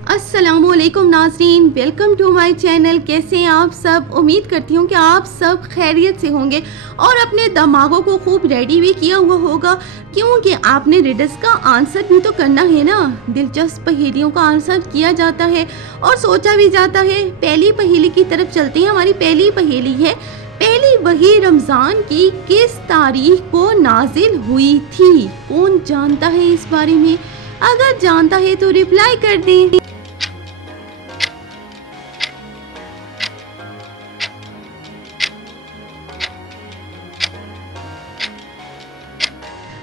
अस्सलामुअलैकुम नाज़रीन, welcome to my channel. कैसे हैं आप सब? उम्मीद करती हूँ कि आप सब खैरियत से होंगे और अपने दिमागों को खूब रेडी भी किया हुआ होगा, क्योंकि आपने रिडल्स का आंसर भी तो करना है ना। दिलचस्प पहेलियों का आंसर किया जाता है और सोचा भी जाता है। पहली पहेली की तरफ चलते हैं। हमारी पहली पहेली है, पहली वही रमज़ान की किस तारीख को नाजिल हुई थी? कौन जानता है इस बारे में? अगर जानता है तो रिप्लाई कर दें।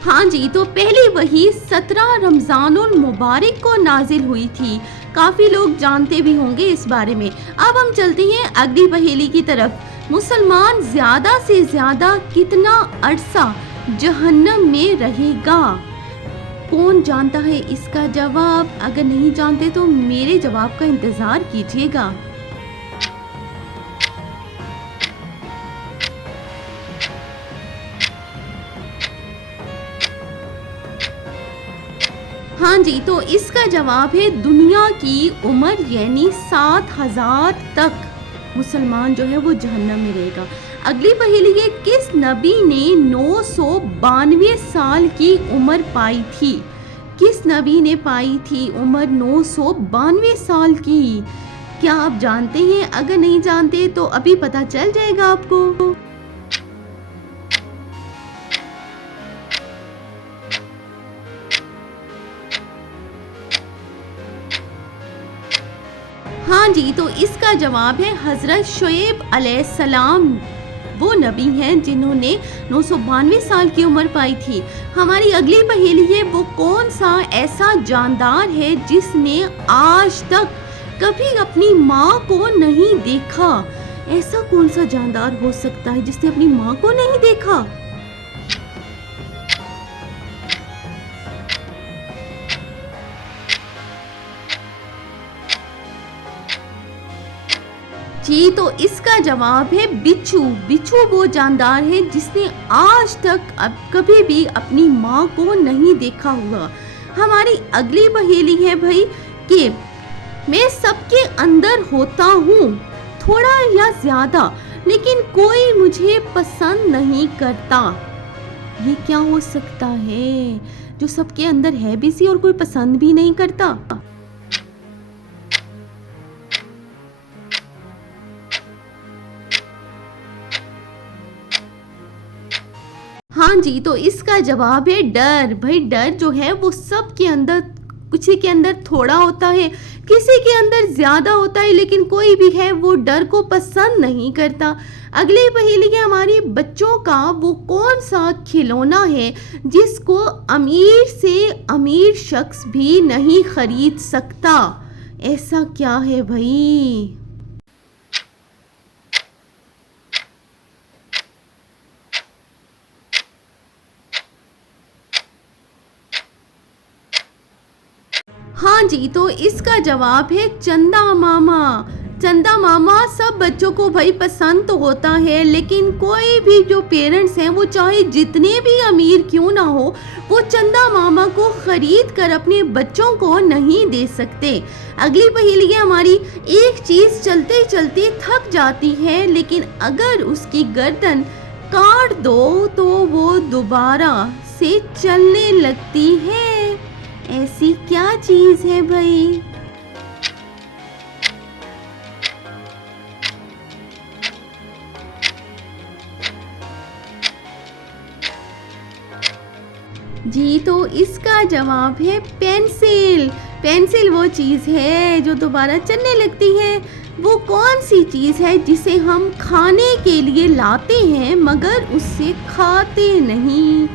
हाँ जी, तो पहली वही 17 रमज़ानुल मुबारक को नाजिल हुई थी। काफ़ी लोग जानते भी होंगे इस बारे में। अब हम चलते हैं अगली पहेली की तरफ। मुसलमान ज़्यादा से ज़्यादा कितना अरसा जहन्नम में रहेगा? कौन जानता है इसका जवाब? अगर नहीं जानते तो मेरे जवाब का इंतज़ार कीजिएगा। हाँ जी, तो इसका जवाब है दुनिया की उम्र, यानी 7,000 तक मुसलमान जो है वो जहन्नम में रहेगा। अगली पहेली है, किस नबी ने 992 साल की उम्र पाई थी? किस नबी ने पाई थी उम्र 992 साल की? क्या आप जानते हैं? अगर नहीं जानते तो अभी पता चल जाएगा आपको। हाँ जी, तो इसका जवाब है हज़रत शुएब अलैहिस्सलाम। वो नबी हैं जिन्होंने 992 साल की उम्र पाई थी। हमारी अगली पहेली है, वो कौन सा ऐसा जानदार है जिसने आज तक कभी अपनी माँ को नहीं देखा? ऐसा कौन सा जानदार हो सकता है जिसने अपनी माँ को नहीं देखा? जी, तो इसका जवाब है बिच्छू। बिच्छू वो जानदार है जिसने आज तक कभी भी अपनी माँ को नहीं देखा हुआ। हमारी अगली पहेली है भाई कि मैं सबके अंदर होता हूँ, थोड़ा या ज्यादा, लेकिन कोई मुझे पसंद नहीं करता। ये क्या हो सकता है जो सबके अंदर है भी सी और कोई पसंद भी नहीं करता? हाँ जी, तो इसका जवाब है डर। भाई डर जो है वो सब के अंदर, किसी के अंदर थोड़ा होता है, किसी के अंदर ज्यादा होता है, लेकिन कोई भी है वो डर को पसंद नहीं करता। अगली पहेली है हमारी, बच्चों का वो कौन सा खिलौना है जिसको अमीर से अमीर शख्स भी नहीं खरीद सकता? ऐसा क्या है भाई? हाँ जी, तो इसका जवाब है चंदा मामा। चंदा मामा सब बच्चों को भाई पसंद तो होता है, लेकिन कोई भी जो पेरेंट्स हैं वो चाहे जितने भी अमीर क्यों ना हो, वो चंदा मामा को खरीद कर अपने बच्चों को नहीं दे सकते। अगली पहेली है हमारी, एक चीज चलते चलते थक जाती है, लेकिन अगर उसकी गर्दन काट दो तो वो दोबारा से चलने लगती है। ऐसी क्या चीज है भाई? जी, तो इसका जवाब है पेंसिल। पेंसिल वो चीज है जो दोबारा चलने लगती है। वो कौन सी चीज है जिसे हम खाने के लिए लाते हैं मगर उससे खाते नहीं?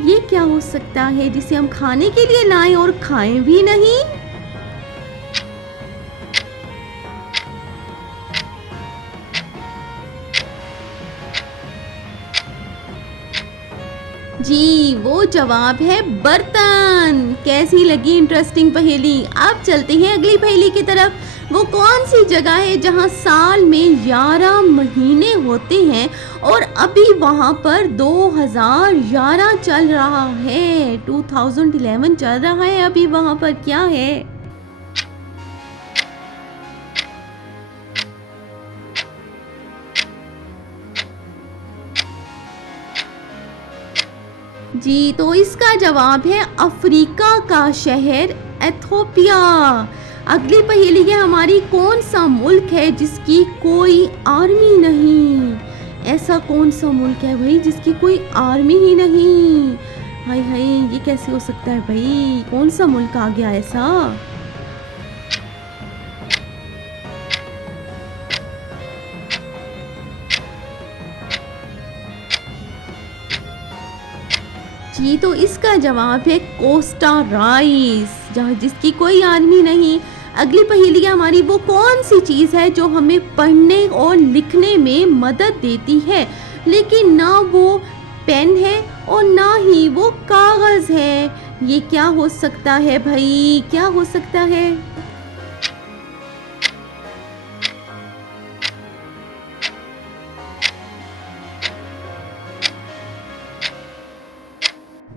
ये क्या हो सकता है जिसे हम खाने के लिए लाएं और खाएं भी नहीं? जी, वो जवाब है बर्तन। कैसी लगी इंटरेस्टिंग पहेली? अब चलते हैं अगली पहेली की तरफ। वो कौन सी जगह है जहां साल में 11 महीने होते हैं और अभी वहां पर 2011 चल रहा है? 2011 चल रहा है अभी वहां पर। क्या है? जी, तो इसका जवाब है अफ्रीका का शहर एथोपिया। अगली पहेली है हमारी, कौन सा मुल्क है जिसकी कोई आर्मी नहीं? ऐसा कौन सा मुल्क है भाई जिसकी कोई आर्मी ही नहीं? हाय हाय, ये कैसे हो सकता है भाई? कौन सा मुल्क आ गया ऐसा? जी, तो इसका जवाब है कोस्टा राइस, जहाँ जिसकी कोई आर्मी नहीं। अगली पहेली है हमारी, वो कौन सी चीज़ है जो हमें पढ़ने और लिखने में मदद देती है, लेकिन ना वो पेन है और ना ही वो कागज़ है? ये क्या हो सकता है भाई? क्या हो सकता है?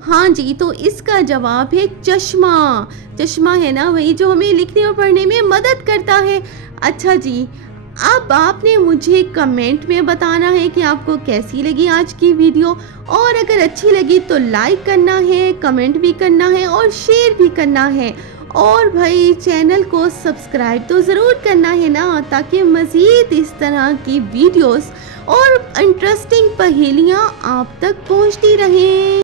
हाँ जी, तो इसका जवाब है चश्मा। चश्मा है ना वही जो हमें लिखने और पढ़ने में मदद करता है। अच्छा जी, अब आपने मुझे कमेंट में बताना है कि आपको कैसी लगी आज की वीडियो, और अगर अच्छी लगी तो लाइक करना है, कमेंट भी करना है और शेयर भी करना है। और भाई चैनल को सब्सक्राइब तो ज़रूर करना है ना, ताकि मज़ीद इस तरह की वीडियोस और इंटरेस्टिंग पहेलियाँ आप तक पहुँचती रहें।